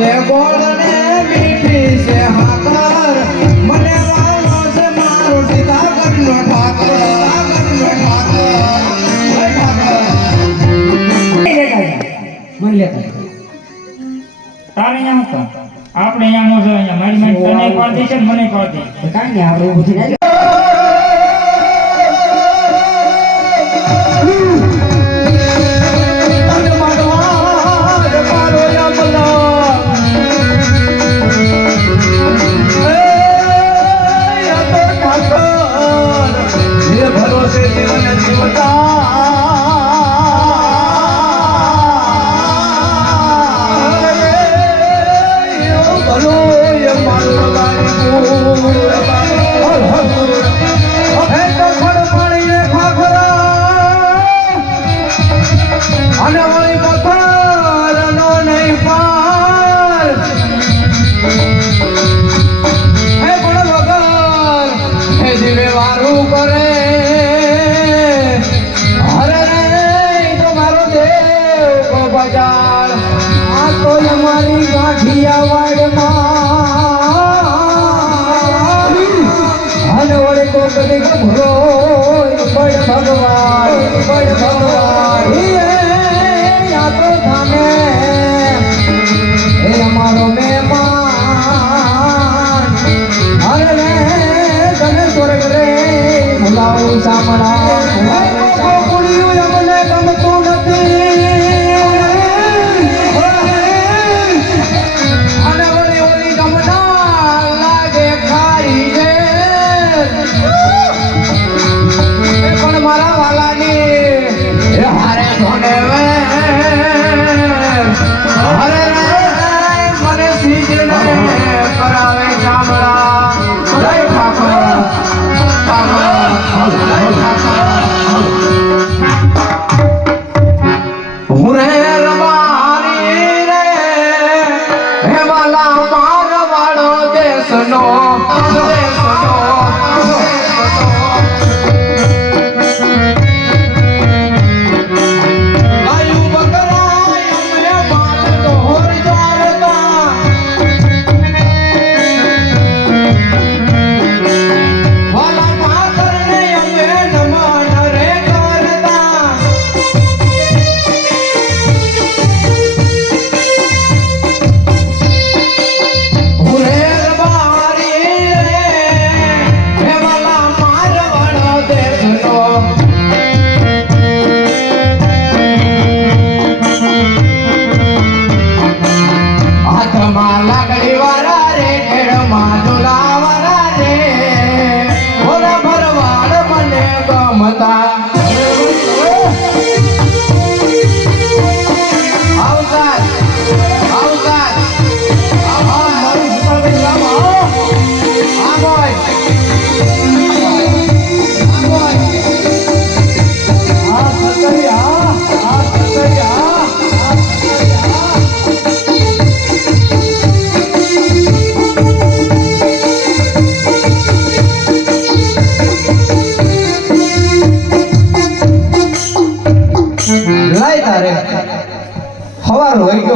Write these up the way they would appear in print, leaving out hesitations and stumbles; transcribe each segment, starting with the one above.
છે ગોળ ને મીઠી છે હાકર મને વાલો છે મારો સીતાગઢનો ઠાકર મન લેતા તારે અહીંયા હતા આપણે અહીંયા નો છે અહીંયા મારી તને પાડી છે મને પાડી કાંઈ નહીં આપણે ઊભું થઈને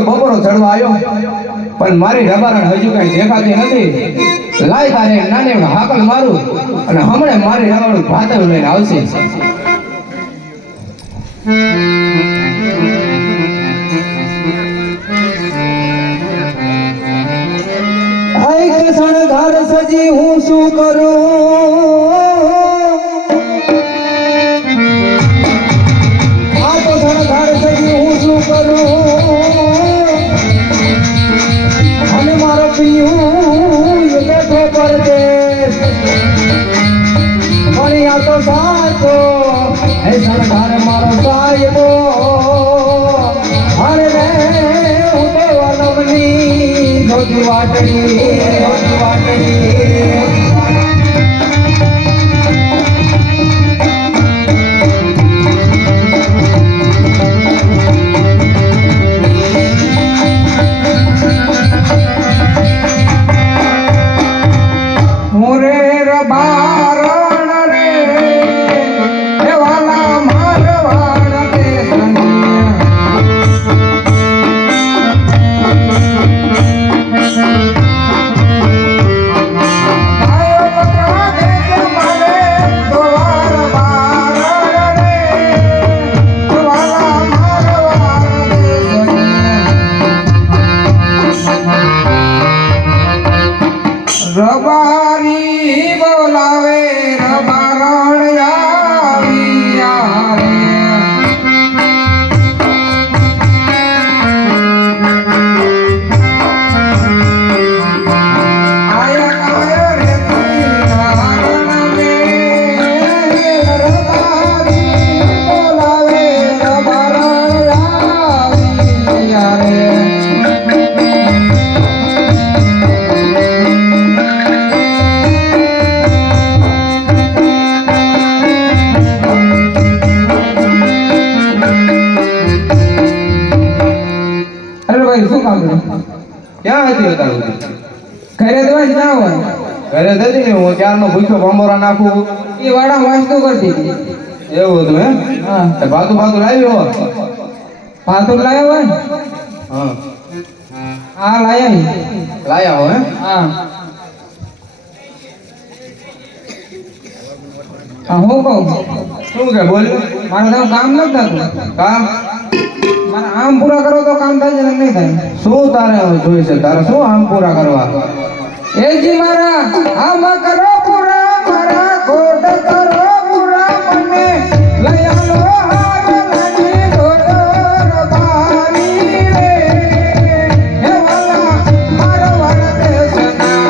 બપોરો ચડવા આવ્યો પણ મારી રબારણ હજુ કઈ દેખાતી નથી લાય તારે નાને હાકલ મારું અને હમણે મારી રબારણ ભાતર લઈને આવશે આઈ કૃષ્ણ ઘર સજી હું શું કરું આ તો ઘર સજી હું શું કરું અને મારો પિયું બેઠો પરદેશ પણ આ તો સાચો હે સરદાર મારો સાહેબો અરે રે હું તો વનમની ધોતી વાટડી દરબારી બોલાવે રબારણ આવ્યા રે. આયા કાયો રે તીરારણ મે દરબારી બોલાવે રબારણ આવ્યા રે. અરે ભાઈ શું કામ છે? ક્યાં હતી અત્યારે સુધી? ઘરે દવા જ ના હોય. ઘરે જતી ને હું ત્યારનો ભૂખ્યો ભંબોરા નાખું એ વાડા વાંચતો કરતી હતી. એવું હતું હે? હા તે ભાતું ભાતું લાવ્યો હો? ભાતું લાવ્યો હોય. હા હા લાયા. લાયા હો હે? હા હા હું કહું શું કે બોલ્યું? મારે તો કામ નથી થતું. કામ મારે આમ પૂરા કરો તો કામ થાય છે ને નહીં થાય. શું તારે જોઈ છે? તારે શું આમ પૂરા કરવા? એ જી મારા આમ કરો પૂરા મારા ખોટ કરો પૂરા મને લઈ આલો હાર લાગી દોડો રબારી રે. હે વાલા મારો વરદે સના.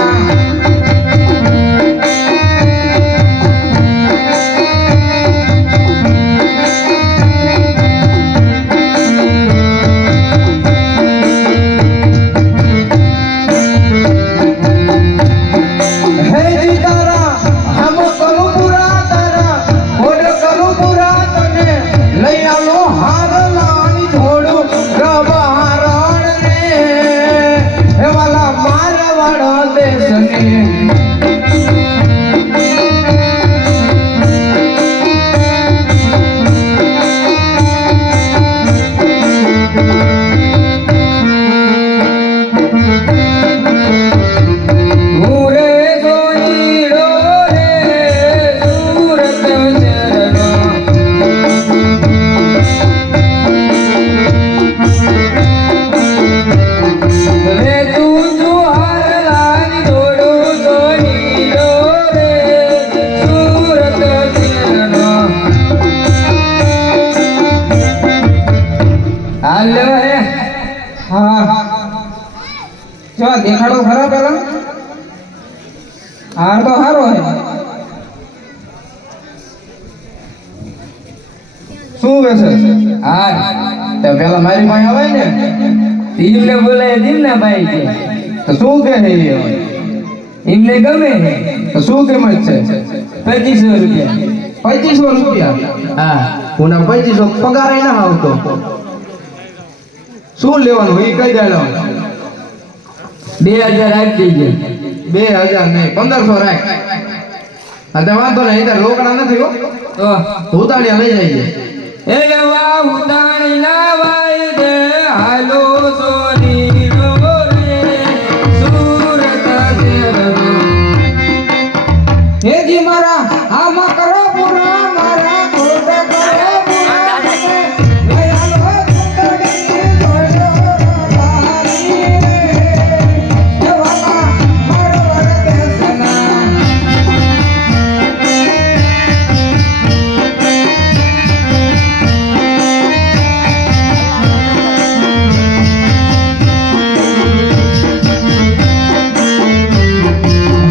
હે જી તારા હમ કરું પૂરા તારા ખોટ કરું પૂરા તને લઈ આલો હાર લાની થોડું રબારણ રે. હે વાલા મારા વરદે સને. ભૂરે ગોઈડો રે સુરત ચરણો. રે તું જુહાર લાની દોડું ગોઈડો રે સુરત ચરણો. હાલો હે. હા જો દેખાડો ખરા પેલા. હાર તો સારો હે. શું વેસે? હાર તે પેલા મારી પાસે આવે ને એમને બોલાય દીને ભાઈ કે તો શું કે છે એ? એમને ગમે છે. તો શું કિંમત છે? 2500 રૂપિયા. 2500 રૂપિયા? હા પુના 2500 પગાર એ ના આવતો. શું લેવાનું એ કઈ દેલો? 2000 આપી દેજો. 2000 નહીં 1500 રાખ. હા તો વાંધો નહીં, તાર રોકડા નથી હો. તો ઉતાળ્યા લઈ જઈએ. એ ગવા ઉતાણી ના વાય દે હાલો સોની રો રે સુરત ચરણો. હે જી મારા આમાં કરો પૂરા મારા ખોટ કરો પૂરા મને લઈ આલો ચંદડી જોડો રબારી રે. હે બાપા મારો વરદે સના.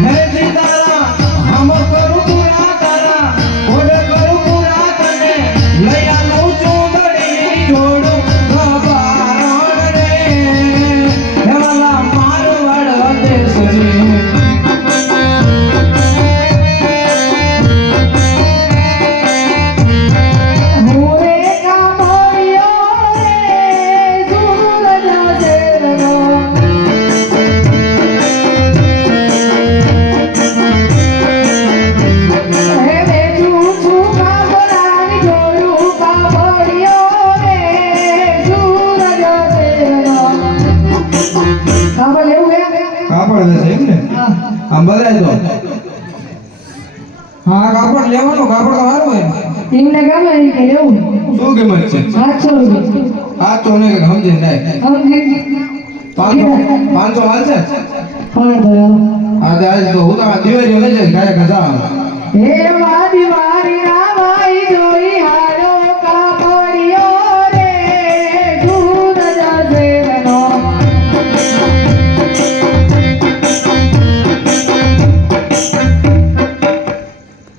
હે જી તારા હમ કરું પૂરા તારા ખોટ કરું પૂરા તને લઈ આલો ચંદડી જોડો રબારણ રે. હે વાલા મારો વરદે સને. મોરે કામળિયો રે સુરજ ચરણો. હે બેઠું છું કામળાની જોડું કામળિયો રે સુરજ ચરણો. કામળ લેવું હે? કાપડ વેસે એમ ને? આમ બધાય તો હા કાપડ લેવાનું. કાપડ તો સારું હોય. એમને ગમે એ કે લેવું શું કિંમત છે? 800 રૂપિયા આ તો ને સમજીને થાય. સમજી 500 હાલ છે? હા તો આજે આજ તો હું તો આ દિવેલી લઈ જઈશ ગાય ગજા હે વાદી વારી રામાઈ જોઈ હારો કાપડિયો રે દૂધ જસેનો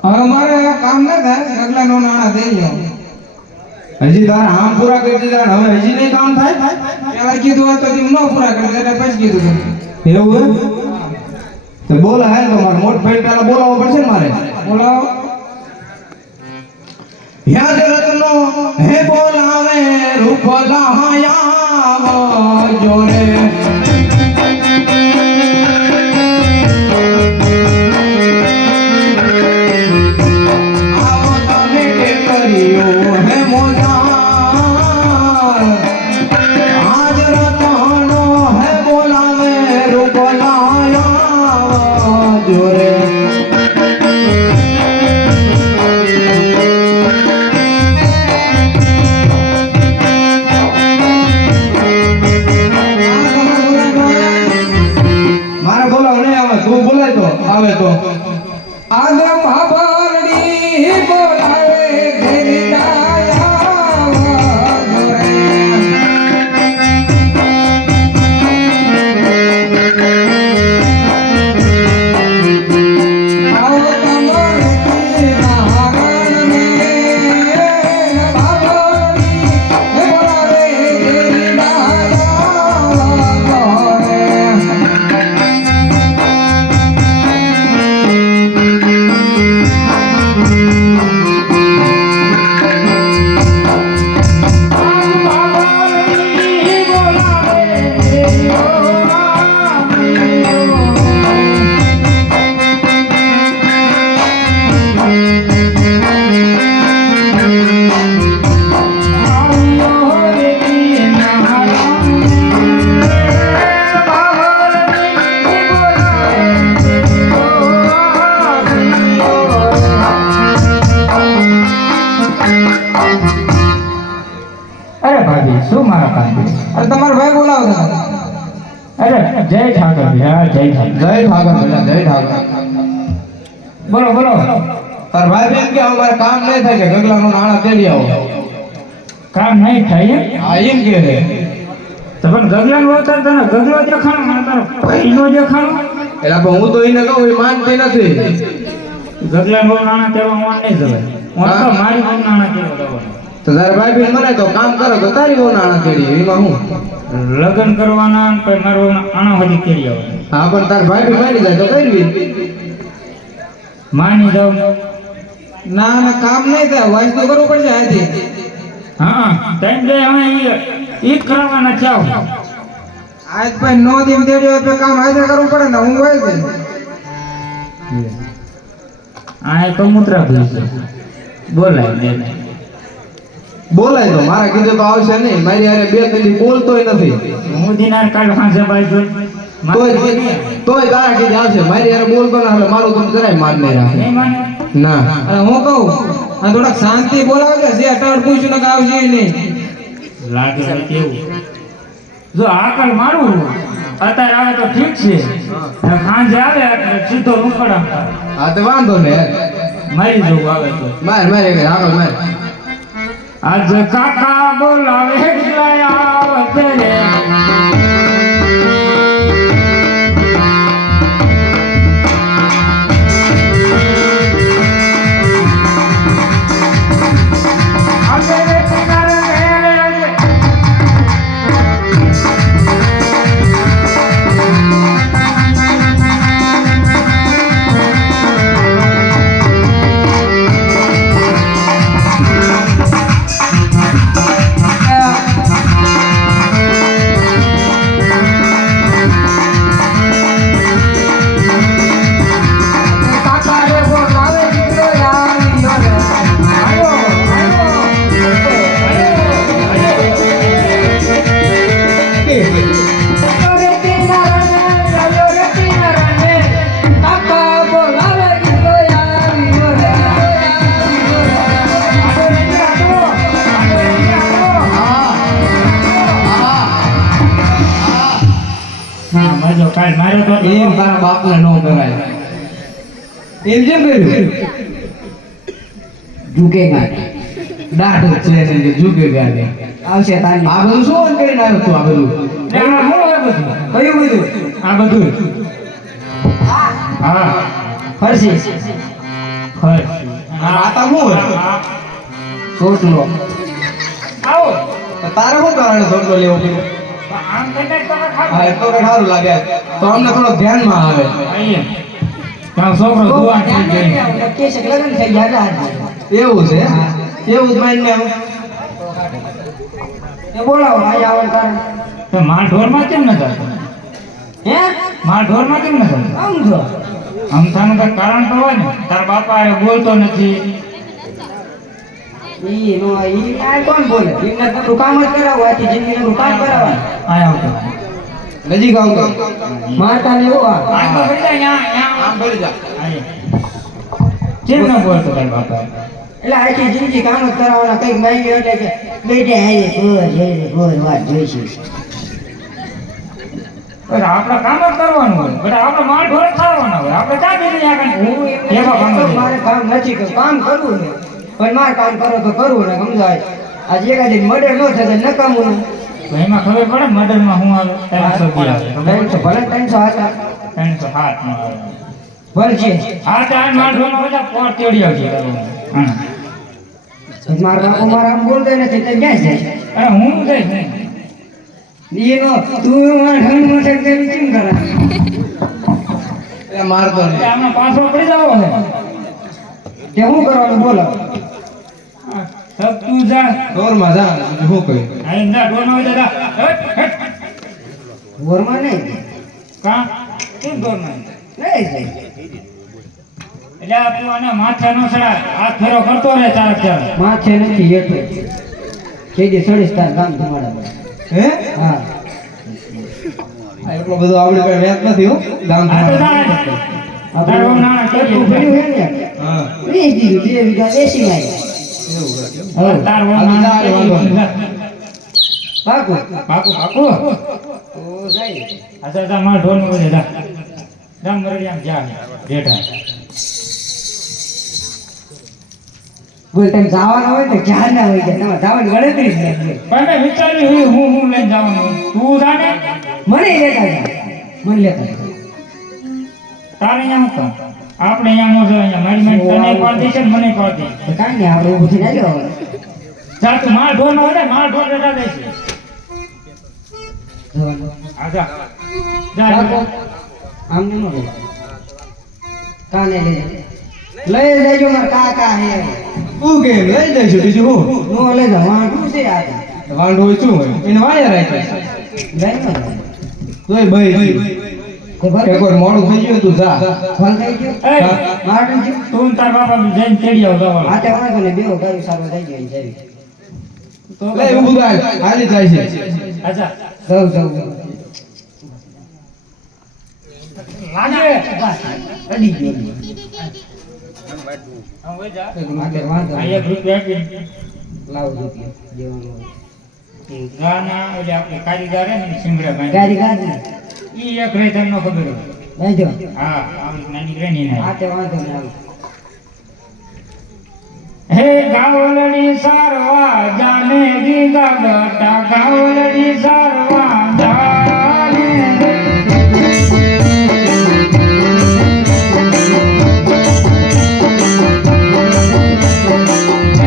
હવે મારે આ કામ ન થાય રગલા નો નાણા દઈ લ્યો હજી તારે આમ પૂરા કરી દીધા ને હવે હજી નહીં કામ થાય પેલા કીધું હતું તેમ ન પૂરા કરી એટલે પછી કીધું એવું હે તો બોલા હે તો મારે મોટ ભાઈ પેલા બોલાવવો પડશે ને મારે બોલાવો યાદ રત્નો હે બોલાવે રૂપ લાયા જોરે આવો તમે કે કર્યો હે મોજા આજ રત્નો હે બોલાવે રૂપ લાયા જોરે મારે બોલાવ નહીં આવે તું બોલાય તો આવે તો આજ મહાબળડી બોલાવે ઘેરી ડાયા જોરે આવો તમારે નાગણ ને મહાબળડી બોલાવે ઘેરી ડાયા જોરે અરે ભાભી શું મારા કામ અરે તમારા ભાઈ બોલાવતા હતા. અરે જય ઠાકર હા જય ઠાકર જય ઠાકર બેટા જય ઠાકર બોલો બોલો તાર ભાઈ બેન કે અમારે કામ નહીં થાય કે ગગલાનું નાણા તેડી આવો કામ નહીં થાય એમ? આ એમ કે રે તો પણ ગગલાનું અવતાર તને ગગલો દેખાણો મને તારો પહેલો દેખાણો એટલે પણ હું તો એને કહું એ માનતી નથી ગગલાનું નાણા તેવા હું નહીં જવાય હું તો મારી બહુ નાણા તેવા જવાનું તો તારે ભાઈ બેન મને તો કામ કરો તો તારી બહુ નાણા તેડી એમાં હું લગ્ન કરવાના ને પછી મારું આણા સુધી કેરી આવે હા પણ તાર ભાઈ બેન મારી જાય તો કરવી માની જાઉં ના ના કામ નહીં થાય વાઇસ તો કરવું પડશે આથી હા ટાઈમ દે અમે ઈ કરવાના ચાવ આજ ભાઈ નો દીમ દેડ્યો તો કામ આજે કરવું પડે ને હું હોય છે આ તો મુદ્રા ભૂલ છે બોલાય દે બોલાય તો મારા કીધે તો આવશે નહીં મારી હારે બે કદી બોલતોય નથી હું દિનાર કાલ હાંસે બાઈ જોઈ તોય તારા કીધે આવશે મારી હારે બોલતો ના એટલે મારું તમે જરાય માન નહીં રાખે નહીં માને ના અને હું કહું આ થોડાક શાંતિ બોલાવજે જે અટાડ પૂછ્યું ને આવશે નહીં લાગે છે કેવું જો આકલ મારું અત્યારે આવે તો ઠીક છે અને સાંજે આવે એટલે સીધો રૂપડા હા તો વાંધો ને મારી જવું આવે તો માર મારે આગળ માર આજ કાકા બોલાવે એટલે આવતે રે આજે રે કિનારે રે હા મજો કાલ માર્યો તો એમ તારા બાપને ન કરાય એમ જેમ કર્યું ઝૂકેગા દાઢ છે ને કે ઝૂકેગા ને આવશે તારી આ બધું શું કરીને આવ્યો તું આ બધું ને આ હું એ બધું કયું બધું આ બધું હા ફરસી ખર્ચ આ તા હું હોય? સોટલો આવો તારે શું કારણ થોડો લેવો પડ્યો આમ કઈ તમે હા ખાવ એ તો કઈ સારું લાગે તો અમને થોડો ધ્યાનમાં આવે અહીંયા તારો છોકરો દુઆ થઈ ગઈ કેસે લગન થઈ ગયા એવું છે એવું જ માનને હવે એ બોલાવો આજ આવન કારણ તો માલ ઢોરમાં કેમ ન જતો હે માલ ઢોરમાં કેમ ન જતો સમજો અમથાનું કઈ કારણ તો હોય ને તારા બાપા એ બોલતો નથી ઈ નો ઈ આ કોણ બોલે એમને તો કામ જ કરાવવા આથી જિંદગીનું કામ કરાવવા આયા આવતો નજીક આવું માતા ને એવું આ આ તો બેટા અહીંયા આમ ભરી જા કેમ ન બોલતો તારા બાપા એટલે આખી જિંદગી કામ જ કરાવવાના કઈક માંગ્યું એટલે કે બેટા કોઈ વાત જોઈશું પણ આપણે કામ જ કરવાનું હોય પણ આપણે માલ ઢોર ખાવાના હોય આપણે ક્યાં જઈને ત્યાં કાંઈ એવા કામ જ મારે કામ નથી કરવું કામ કરવું ને પણ મારે કામ કરો તો કરવું ને સમજાય આજે એકાદી મર્ડર ન થાય તો નકામું ને તો એમાં ખબર પડે મર્ડરમાં હું આવે 300 આવે ભલે 300 હતા 307 નો આવે ભલે છે હા તો આ માલ ઢોરમાં બધા પોર તેડી આવશે હા મારા બાપુ મારા આમ બોલતા નથી તો ક્યાં જાય અરે હું જઈશ નહીં એનો તું મારા ઢંગમાં છે તેમ કેમ કરે એ મારતો એટલે નહીં આમાં પાછો પડી જાવ ને કે શું કરવાનું બોલો સબ તું જા દોરમાં જા બીજું શું કહ્યું આ જા ઢોરમાં હોય જા વરમાં નહીં કા કેમ ઢોરમાં નહીં જાય એટલે આ તું આને માથા નો ચડા હાથ ફેરો કરતો રહે ચાર ચાર માથે નથી હેઠે કેદી સડીસ તાર ગામ ધમાડા હે હા આ એટલો બધો આવડે કઈ વ્યાજ નથી હો ગામ આ તો જા તારો નાના તું કેવું પડ્યું હે ને હા વેચ દીધું 2 વીઘા વેચી નાખ્યા એવું તાર આ તો જા, એ વાંધો નહીં. પાકું બાપુ બાપુ ઓ જાય અચ્છા જા માર ઢોલ નું જા જા મરડી આમ જા બેઠા બોલ તમે જવાના હોય તો ક્યાં ના હોય જાય તમારે જવાની ગણતરી જ નથી પણ મેં વિચાર્યું હું લઈને જવાનું તું જાને મને લેતા જા મને લેતા જા. તારે અહીંયા શું કામ? આપણે અહીંયા નો જો અહીંયા મારી તને પાડી છે મને પાડી તો કાંઈ નહીં આપણે ઊભું થઈને આવ્યો હવે જા તું માર ઢોલ નો હોય ને માર ઢોલ રેટા દે છે જવાનું. આ જા જા પાકું? આમને નો લઈ કાને લઈ લેજો મારા કાકા હે તું કેમ લઈ જઈશું બીજું હું નો લઈ જાઓ વાંઢું છે આ વાંઢો હોય શું હોય એને વાયા રાખે લઈ નો તોય ભાઈ ખબર એક વાર મોડું થઈ ગયું તું જા ફોન થઈ ગયો એ મારું જીવ તું તાર બાપા જઈને તેડી આવ દવા હાથે વાંધો ને બેવ ગાયું સારું થઈ ગયું જઈ તો લે ઊભું થાય હાલી જાય છે અચ્છા જવું જવું લાગે અડી ગયો હવે જા હાથે વાંધો આ નહીં. એક રૂપિયા આપી લાવો રૂપિયો દેવાનો હોય. ગાના એટલે આપણે કારીગર હે ને સિંગડા ભાઈ ગાડી ગાડી ઈ એક રે તને ખબર હોય લેજો હા આવી નાની રેની ના હાથે વાંધો નહીં આવું હે ગાવલડી સારવા જાને ગીગા ગટા ગાવલડી સારવા જાને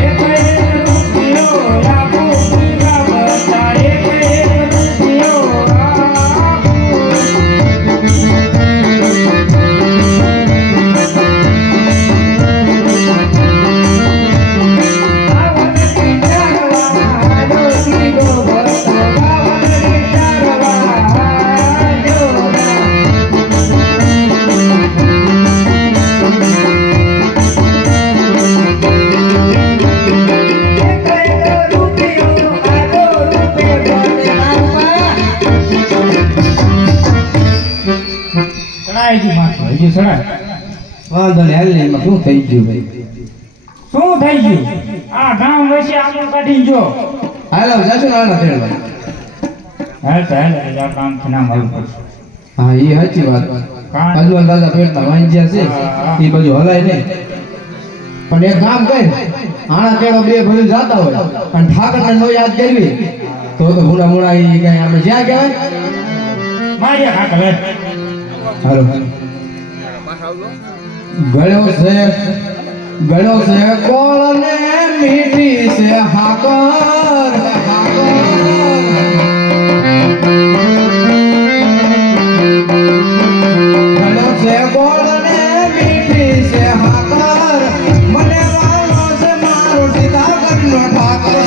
એક રૂપિયો આપો ગીગા ગટા એક રૂપિયો આપો ચડાઈ જી માથે હજી ચડાય વાંધો નહીં હાલ ને એમાં શું થઈ ગયું ભાઈ શું થઈ ગયું આ ગામ વચ્ચે આપણું કાઢી જો હાલો જશું નાના તેડવા હાલ તો હાલ એટલે આ કામ થી ના મળવું પડશે હા એ સાચી વાત કાન હલવાન દાદા પેટના વાંજ્યા છે હા. એ બધું હલાય નહીં પણ એક કામ કર આણા કેળો બે ભલું જાતા હોય અને ઠાકરને નો યાદ કરવી તો ભૂડા મૂડા એ કઈ આપણે જ્યાં કહેવાય મારી હાકલ હે. હાલો ગળ્યો છે કોળ ને મીઠી છે હાકર ગળ્યો છે કોળ ને મીઠી છે હાકર મને વાલો છે મારો સીતાકરનો ઠાકર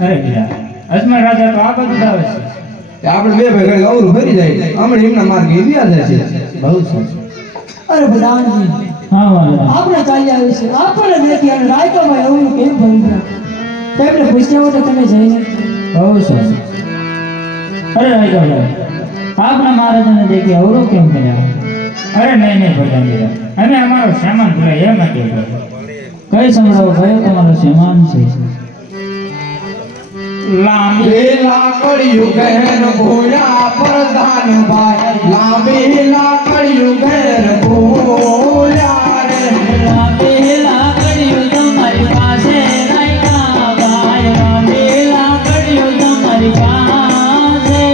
અરે બીરા અજમેર રાજા તો આ બધું જ આવે છે. આપણે બે ભાઈ અવરું ફરી જાય હમણાં એમના માર્ગે એ વ્યા જાય છે બહુ સરસ. અરે બધાજી હા વાલા આપણે ચાલી આવી છે આપણે નથી અને રાયકામાં એવું કેમ ભરી ગયા તેમને પૂછ્યા હોય તો તમે જઈને બહુ સરસ. અરે રાજાભાઈ આપના મહારાજાને દેખી અવરો કેમ કર્યા? અરે નહીં નહીં ભગવાન બીરા અમે અમારો સામાન ભૂલાય એમ નથી કઈ સંભળાવો કયો તમારો સામાન છે? લાંબી લાકડીયું ઘેર ભૂયા પ્રધાન ભાઈ લાંબી લાકડીયું ઘેર ભૂયા રે લાંબી લાકડીઓ તમારી પાસે રાયકા ભાઈ લાંબી લાકડીઓ તમારી પાસે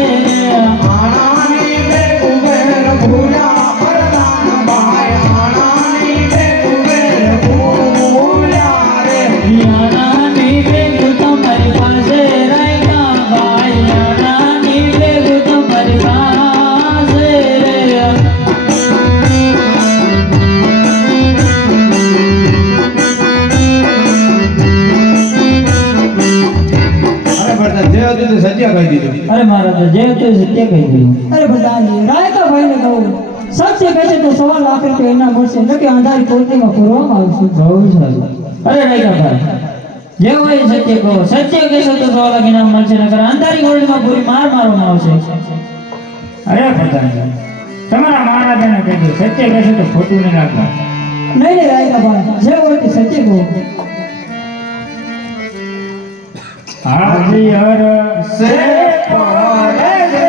આણાની બેગું ઘેર ભૂયા પ્રધાન ભાઈ આણાની બેગું ઘેર ભૂયા રે યાનાની બેગું તમારી પાસે રાયકા ભાઈ યાનાની બેગું તમારી પાસે રે અરે બરતા જે હતું તે સત્ય કહી દીધું અરે મહારાજ જે હતું એ સત્ય કહી દીધું. અરે બધાજી રાયકા ભાઈને કહું સત્ય કહે છે તો 1.25 લાખ રૂપિયા એના મળશે ન કે અંધારી કોર્ટમાં પૂરવામાં આવશે બહુ સારું. અરે રાયકાભાઈ જે હોય એ સત્ય કહો. સત્ય કહેશો તો 100 લાખ ઇનામ મળશે નકર અંધારી ગોળીમાં પૂરી માર મારવામાં આવશે. અરે પ્રધાનજી તમારા મહારાજાને કહેજો સત્ય કહેશો તો ખોટું નહીં લાગવા. નહીં નહીં રાયકા ભાઈ જે હોય તે સત્ય કહો હાજી હર સે પારે રે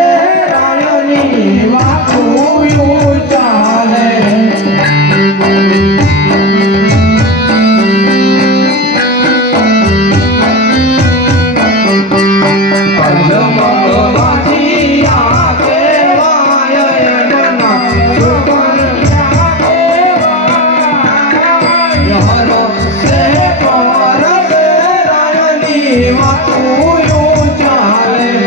રાયની વાકુયું ચાલે ચાલે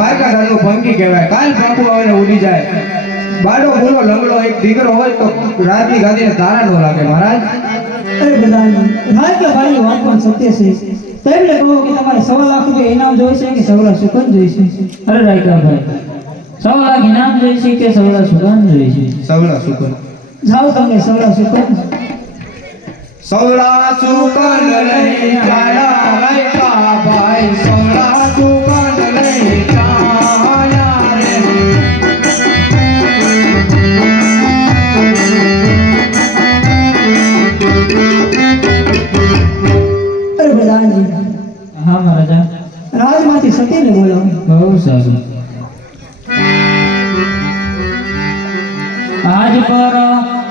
પારકા ધારનું ફંકી કહેવાય. કાલ બાપુ આવે ને ઉડી જાય. બાડો બોલો લંગડો એક દીકરો હોય તો રાતની ગાદીને તારા ન લાગે મહારાજ. અરે બધાની રાજ્ય ભાઈની વાત પણ સત્ય છે. તેમને કહો કે તમારે 1.25 લાખ રૂપિયા ઇનામ જોઈશે કે સવડા સુકન જોઈશે. અરે રાયકાભાઈ 100 લાખ ઇનામ જોઈશે કે 16 સુગંધ જોઈશે? સવડા સુકન. જાઓ તમને 1.25 સુકન. સવડા સુકન લઈ ચાયા રાયકા ભાઈ. સવડા સુકન લઈ ચાયા રે. અરે બધાની હા મહારાજા. રાજમાંથી સતીને બોલાવો. બહુ સારું. આજ પર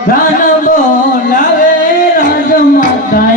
રાન બોલાવે રાજમાતા